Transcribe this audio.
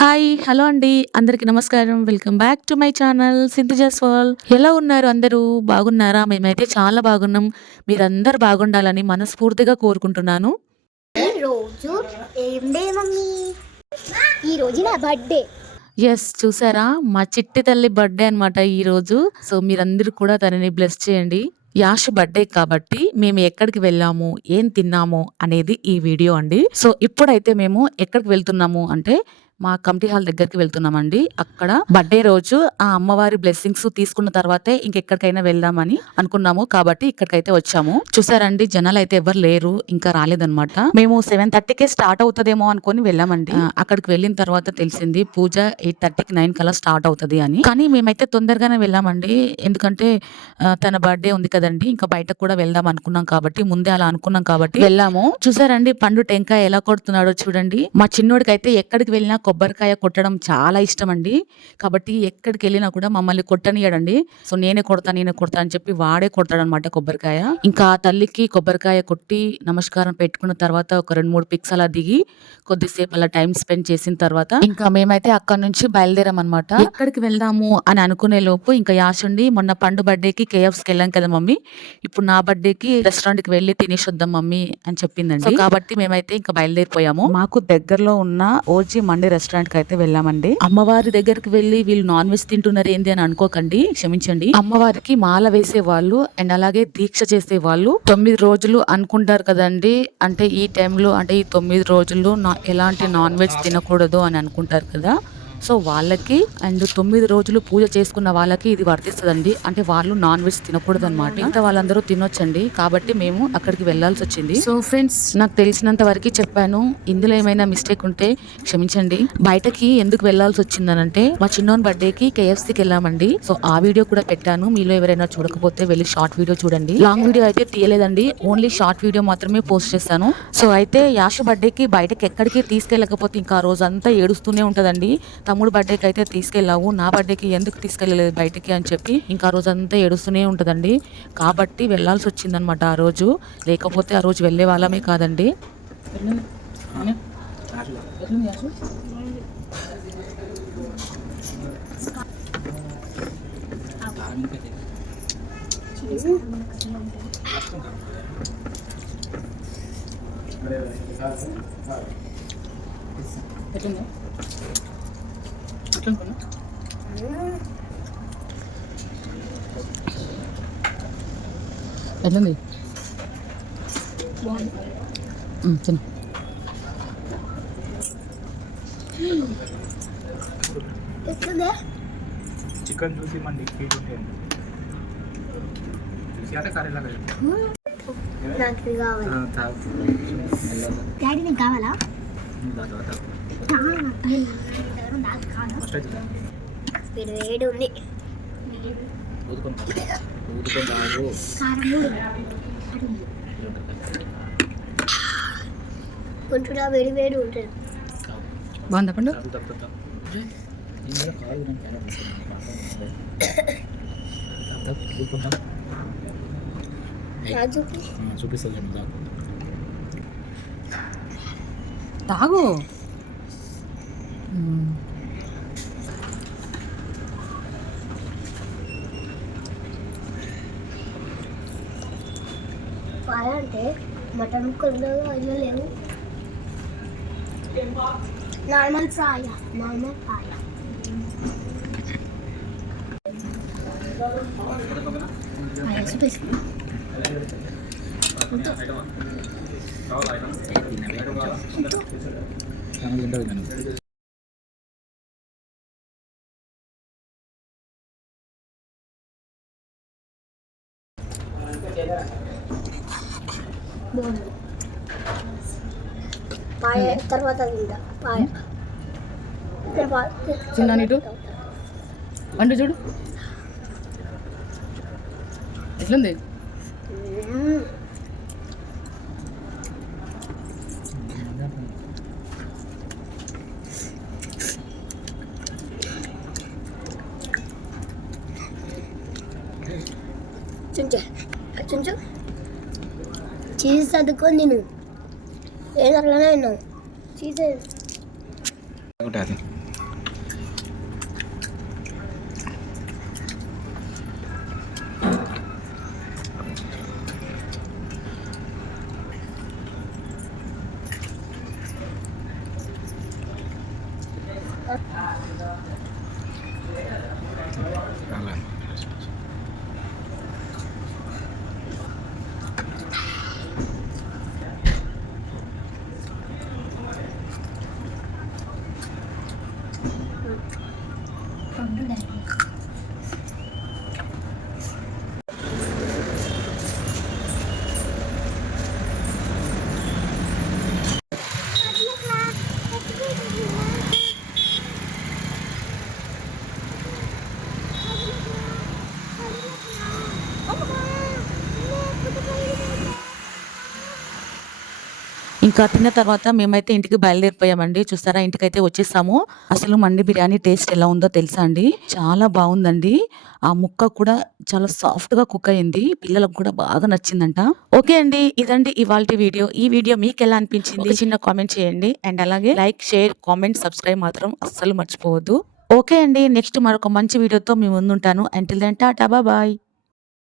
Hi hello అండి అందరికీ నమస్కారం. Welcome back to my channel Sindhu Jaiswal. ఎలా ఉన్నారు అందరూ? బాగున్నారా? మేమైతే చాలా బాగున్నాం. మీరందరూ బాగుండాలని మనస్ఫూర్తిగా కోరుకుంటున్నాను. ఈరోజు ఏం డే మమ్మీ? ఈరోజు నా బర్త్డే. ఎస్, చూసారా, మా చిట్టి తల్లి బర్త్డే అనమాట ఈరోజు. సో మీరందరూ కూడా తనని బ్లెస్ చేయండి. యాష్ బర్త్డే కాబట్టి మేము ఎక్కడికి వెళ్ళాము, ఏం తిన్నాము అనేది ఈ వీడియో అండి. సో ఇప్పుడైతే మేము ఎక్కడికి వెళ్తున్నాము అంటే మా కమిటీ హాల్ దగ్గరికి వెళ్తున్నామండి. అక్కడ బర్త్డే రోజు ఆ అమ్మవారి బ్లెస్సింగ్స్ తీసుకున్న తర్వాతే ఇంకెక్కడికైనా వెళ్దామని అనుకున్నాము. కాబట్టి ఇక్కడికైతే వచ్చాము. చూసారండి, జనాలు అయితే ఎవరు లేరు, ఇంకా రాలేదన్నమాట. మేము 7:30కే స్టార్ట్ అవుతుందేమో అనుకుని వెళ్ళామండి. అక్కడికి వెళ్ళిన తర్వాత తెలిసింది పూజ 8:30కి 9 కల్లా స్టార్ట్ అవుతుంది అని. కానీ మేమైతే తొందరగానే వెళ్ళామండి. ఎందుకంటే తన బర్త్డే ఉంది కదండి, ఇంకా బయటకు కూడా వెళ్దాం అనుకున్నాం కాబట్టి, ముందే అలా అనుకున్నాం కాబట్టి వెళ్ళాము. చూసారండి, పండు టెంకాయ ఎలా కొడుతున్నాడో చూడండి. మా చిన్నోడికి అయితే ఎక్కడికి వెళ్ళినా కొబ్బరికాయ కొట్టడం చాలా ఇష్టం అండి. కాబట్టి ఎక్కడికి వెళ్ళినా కూడా మమ్మల్ని కొట్టనియడండి. సో నేనే కొడతా అని చెప్పి వాడే కొడతాడనమాట కొబ్బరికాయ. ఇంకా తల్లికి కొబ్బరికాయ కొట్టి నమస్కారం పెట్టుకున్న తర్వాత ఒక 2-3 పిక్స్ అలా దిగి కొద్దిసేపు అలా టైం స్పెండ్ చేసిన తర్వాత ఇంకా మేమైతే అక్కడ నుంచి బయలుదేరాం అనమాట. ఎక్కడికి వెళ్దాము అని అనుకునే లోపు ఇంకా యాషుండి మొన్న పండు బర్త్డేకి KFCకి వెళ్ళాం కదా మమ్మీ, ఇప్పుడు నా బర్త్డేకి రెస్టారెంట్ కి వెళ్ళి తినేసి వద్దాం మమ్మీ అని చెప్పిందండి. కాబట్టి మేమైతే ఇంకా బయలుదేరిపోయాము. మాకు దగ్గరలో ఉన్న ఓజీ మండి రెస్టారెంట్ కి అయితే వెళ్ళామండి. అమ్మవారి దగ్గరికి వెళ్ళి వీళ్ళు నాన్ వెజ్ తింటున్నారు ఏంది అని అనుకోకండి, క్షమించండి. అమ్మవారికి మాల వేసే వాళ్ళు అండ్ అలాగే దీక్ష చేసే వాళ్ళు 9 రోజులు అనుకుంటారు కదండి. అంటే ఈ టైంలో అంటే ఈ 9 రోజులు ఎలాంటి నాన్ వెజ్ తినకూడదు అని అనుకుంటారు కదా. సో వాళ్ళకి అండ్ 9 రోజులు పూజ చేసుకున్న వాళ్ళకి ఇది వర్తిస్తుందండి. అంటే వాళ్ళు నాన్ వెజ్ తినకూడదు అనమాట. మిగతా వాళ్ళందరూ తినొచ్చండి. కాబట్టి మేము అక్కడికి వెళ్లాల్సి వచ్చింది. సో ఫ్రెండ్స్, నాకు తెలిసినంత వరకు చెప్పాను. ఇందులో ఏమైనా మిస్టేక్ ఉంటే క్షమించండి. బయటకి ఎందుకు వెళ్లాల్సి వచ్చిందనంటే మా చిన్నోన్ బర్త్డేకి KFCకి వెళ్ళామండి. సో ఆ వీడియో కూడా పెట్టాను. మీలో ఎవరైనా చూడకపోతే వెళ్ళి షార్ట్ వీడియో చూడండి. లాంగ్ వీడియో అయితే తీయలేదండి, ఓన్లీ షార్ట్ వీడియో మాత్రమే పోస్ట్ చేస్తాను. సో అయితే యాషు బర్త్డేకి బయటకి ఎక్కడికి తీసుకెళ్ళకపోతే ఇంకా ఆ రోజు అంతా ఏడుస్తూనే ఉంటదండి. తమ్ముడు బర్త్డేకి అయితే తీసుకెళ్ళావు, నా బర్త్డేకి ఎందుకు తీసుకెళ్ళలేదు బయటికి అని చెప్పి ఇంకా ఆ రోజు అంతా ఏడుస్తూనే ఉంటుందండి. కాబట్టి వెళ్ళాల్సి వచ్చిందనమాట ఆ రోజు. లేకపోతే ఆ రోజు వెళ్ళే వాళ్ళమే కాదండి. ఎట్లుంది? తిను. చికెన్ చూసి మండి ఫీట్ ఉంటాయండి. చూసి అంటే కర్రీలా డాడీ నీకు కావాలా? వేడి ఉంది. కొంచెం వేడి వేడి ఉంటుంది. బాగుందా పండు? చూపిస్తుంది. తాగు. పాయ అంటే మటన్ ముక్కలు అయ్యో లేవు. నార్మల్ పాయ. పాయ తర్వాత పాయ చిన్న నీటు పండు చూడు ఎట్లుంది. చుంచు చీజ్ సర్దుకొని నేను ఏం అట్లానే విన్నావు చీజ్ అలా పండు డాడీ ఇంకా తిన్న తర్వాత మేమైతే ఇంటికి బయలుదేరిపోయామండి. చూసారా ఇంటికైతే వచ్చేసాము. అసలు మండి బిర్యానీ టేస్ట్ ఎలా ఉందో తెలుసా అండి? చాలా బాగుందండి. ఆ ముక్క కూడా చాలా సాఫ్ట్ గా కుక్ అయింది. పిల్లలకు కూడా బాగా నచ్చిందంట. ఓకే అండి, ఇదండి ఇవాల్టి వీడియో. ఈ వీడియో మీకు ఎలా అనిపించింది? ఒక చిన్న కామెంట్ చేయండి. అండ్ అలాగే లైక్, షేర్, కామెంట్, సబ్స్క్రైబ్ మాత్రం అస్సలు మర్చిపోవద్దు. ఓకే అండి, నెక్స్ట్ మరొక మంచి వీడియోతో మీ ముందుంటాను. Until then tata, bye.